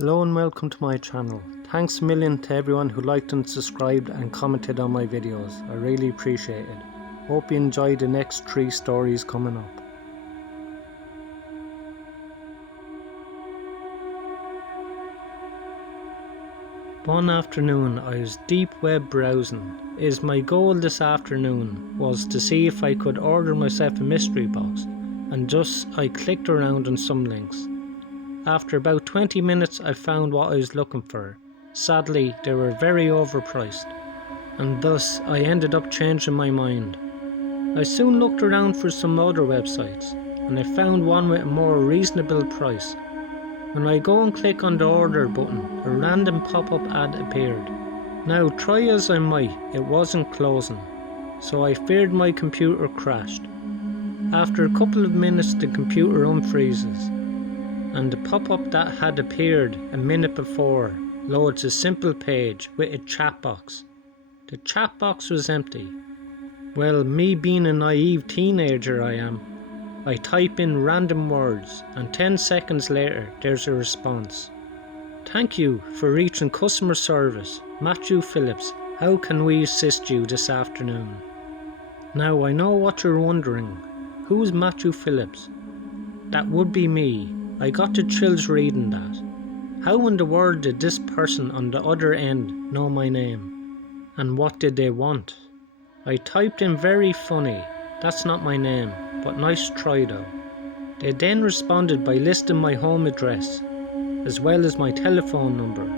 Hello and welcome to my channel. Thanks a million to everyone who liked and subscribed and commented on my videos. I really appreciate it. Hope you enjoy the next 3 stories coming up. One afternoon I was deep web browsing. My goal this afternoon was to see if I could order myself a mystery box, and thus I clicked around on some links. After about 20 minutes I found what I was looking for. Sadly, they were very overpriced, and thus I ended up changing my mind. I soon looked around for some other websites, and I found one with a more reasonable price. When I go and click on the order button, a random pop-up ad appeared. Now, try as I might, it wasn't closing, so I feared my computer crashed. After a couple of minutes the computer unfreezes, and the pop-up that had appeared a minute before loads a simple page with a chat box. The chat box was empty. Well, me being a naive teenager I type in random words, and 10 seconds later there's a response. Thank you for reaching customer service. Matthew Phillips, how can we assist you this afternoon? Now I know what you're wondering. Who's Matthew Phillips? That would be me. I got the chills reading that. How in the world did this person on the other end know my name? And what did they want? I typed in very funny. That's not my name, but nice try though. They then responded by listing my home address, as well as my telephone number.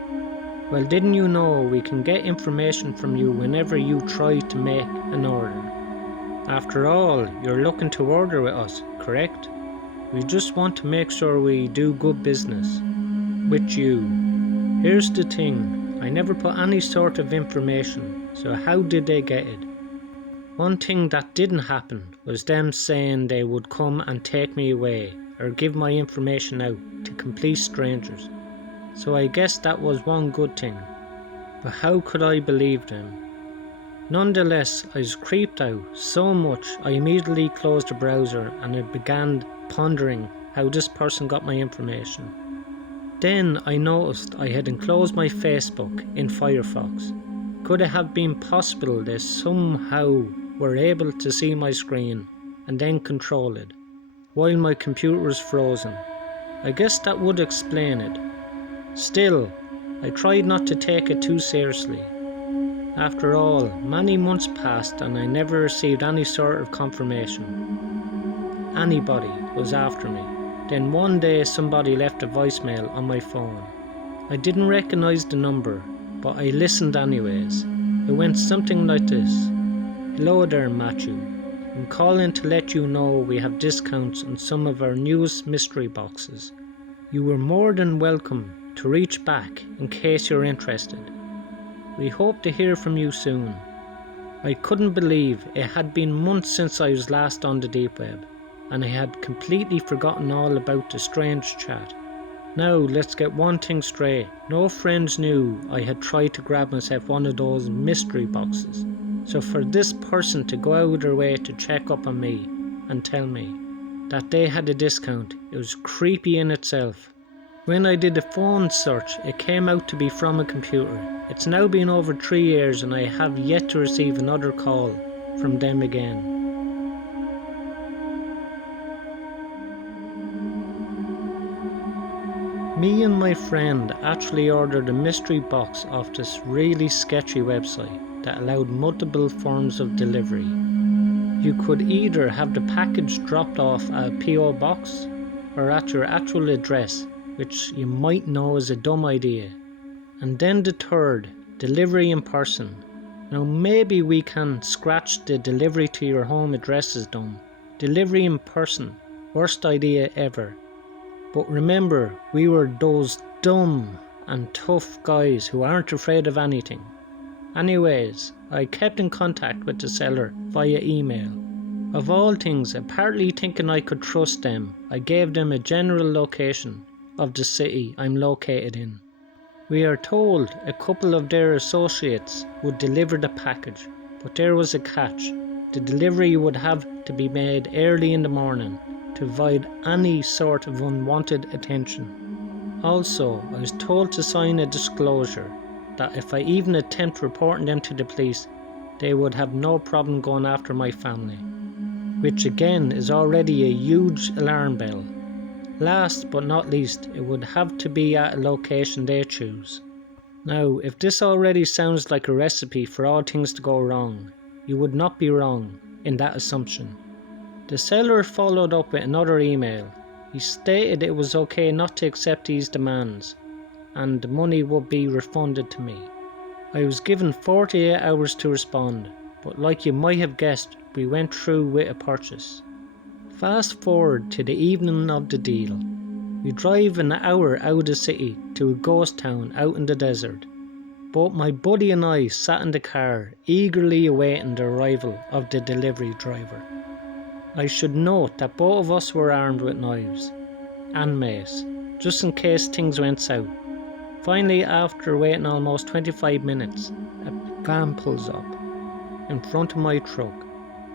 Well, didn't you know we can get information from you whenever you try to make an order? After all, you're looking to order with us, correct? We just want to make sure we do good business with you. Here's the thing, I never put any sort of information, so how did they get it? One thing that didn't happen was them saying they would come and take me away or give my information out to complete strangers. So I guess that was one good thing. But how could I believe them? Nonetheless, I was creeped out so much I immediately closed the browser and I began pondering how this person got my information. Then I noticed I had enclosed my Facebook in Firefox. Could it have been possible they somehow were able to see my screen and then control it, while my computer was frozen? I guess that would explain it. Still, I tried not to take it too seriously. After all, many months passed and I never received any sort of confirmation. Anybody was after me. Then one day somebody left a voicemail on my phone. I didn't recognize the number, but I listened anyways. It went something like this. Hello there, Matthew. I'm calling to let you know we have discounts on some of our newest mystery boxes. You were more than welcome to reach back in case you're interested. We hope to hear from you soon. I couldn't believe it had been months since I was last on the deep web, and I had completely forgotten all about the strange chat. Now let's get one thing straight. No friends knew I had tried to grab myself one of those mystery boxes. So for this person to go out of their way to check up on me and tell me that they had a discount, it was creepy in itself. When I did a phone search, it came out to be from a computer. It's now been over 3 years and I have yet to receive another call from them again. Me and my friend actually ordered a mystery box off this really sketchy website that allowed multiple forms of delivery. You could either have the package dropped off at a PO box or at your actual address, which you might know is a dumb idea. And then the third, delivery in person. Now maybe we can scratch the delivery to your home address is dumb. Delivery in person, worst idea ever. But remember, we were those dumb and tough guys who aren't afraid of anything. Anyways, I kept in contact with the seller via email. Of all things, apparently thinking I could trust them, I gave them a general location of the city I'm located in. We are told a couple of their associates would deliver the package, but there was a catch. The delivery would have to be made early in the morning to avoid any sort of unwanted attention. Also, I was told to sign a disclosure that if I even attempt reporting them to the police, they would have no problem going after my family, which again is already a huge alarm bell. Last but not least, it would have to be at a location they choose. Now, if this already sounds like a recipe for all things to go wrong, you would not be wrong in that assumption. The seller followed up with another email. He stated it was okay not to accept these demands, and the money would be refunded to me. I was given 48 hours to respond, but like you might have guessed, we went through with a purchase. Fast forward to the evening of the deal. We drive an hour out of the city to a ghost town out in the desert. Both my buddy and I sat in the car, eagerly awaiting the arrival of the delivery driver. I should note that both of us were armed with knives and mace, just in case things went south. Finally, after waiting almost 25 minutes, a van pulls up in front of my truck.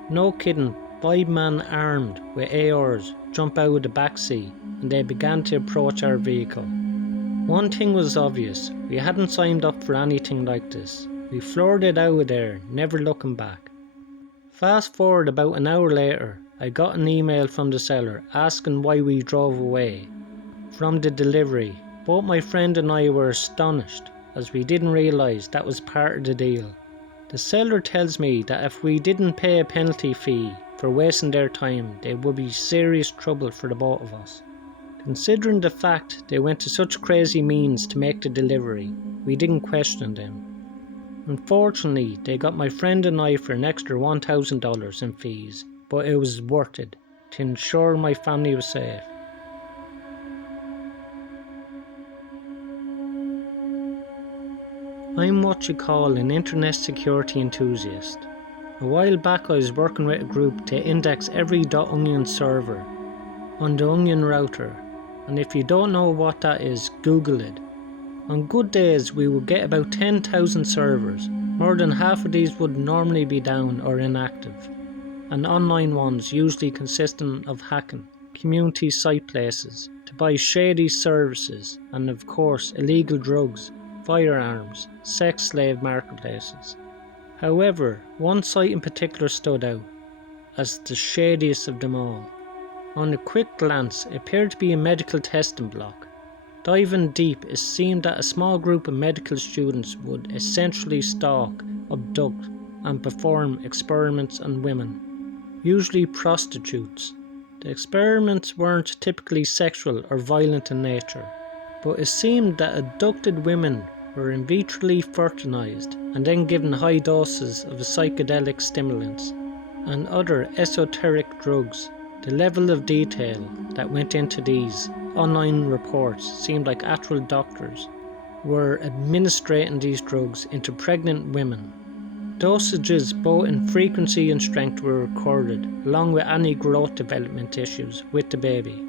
No kidding, 5 men armed with ARs jump out of the back seat and they began to approach our vehicle. One thing was obvious, we hadn't signed up for anything like this. We floored it out of there, never looking back. Fast forward about an hour later, I got an email from the seller asking why we drove away from the delivery. Both my friend and I were astonished, as we didn't realise that was part of the deal. The seller tells me that if we didn't pay a penalty fee for wasting their time, there would be serious trouble for the both of us. Considering the fact they went to such crazy means to make the delivery, we didn't question them. Unfortunately, they got my friend and I for an extra $1,000 in fees, but it was worth it to ensure my family was safe. I'm what you call an internet security enthusiast. A while back I was working with a group to index every .onion server on the Onion router, and if you don't know what that is, Google it. On good days we would get about 10,000 servers. More than half of these would normally be down or inactive, and online ones usually consisting of hacking community site places to buy shady services and of course illegal drugs, firearms, sex slave marketplaces. However, one site in particular stood out as the shadiest of them all. On a quick glance, it appeared to be a medical testing block. Diving deep, it seemed that a small group of medical students would essentially stalk, abduct, and perform experiments on women, usually prostitutes. The experiments weren't typically sexual or violent in nature, but it seemed that abducted women were in vitro fertilized and then given high doses of psychedelic stimulants and other esoteric drugs. The level of detail that went into these online reports seemed like actual doctors were administering these drugs into pregnant women. Dosages both in frequency and strength were recorded, along with any growth development issues with the baby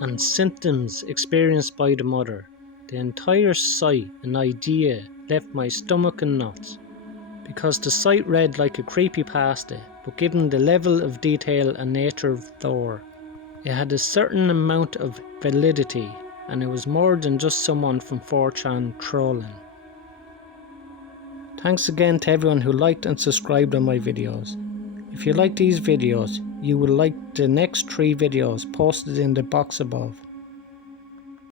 and symptoms experienced by the mother. The entire site and idea left my stomach in knots, because the site read like a creepypasta, but given the level of detail and nature of Thor, it had a certain amount of validity, and it was more than just someone from 4chan trolling. Thanks again to everyone who liked and subscribed on my videos. If you like these videos, you will like the next 3 videos posted in the box above.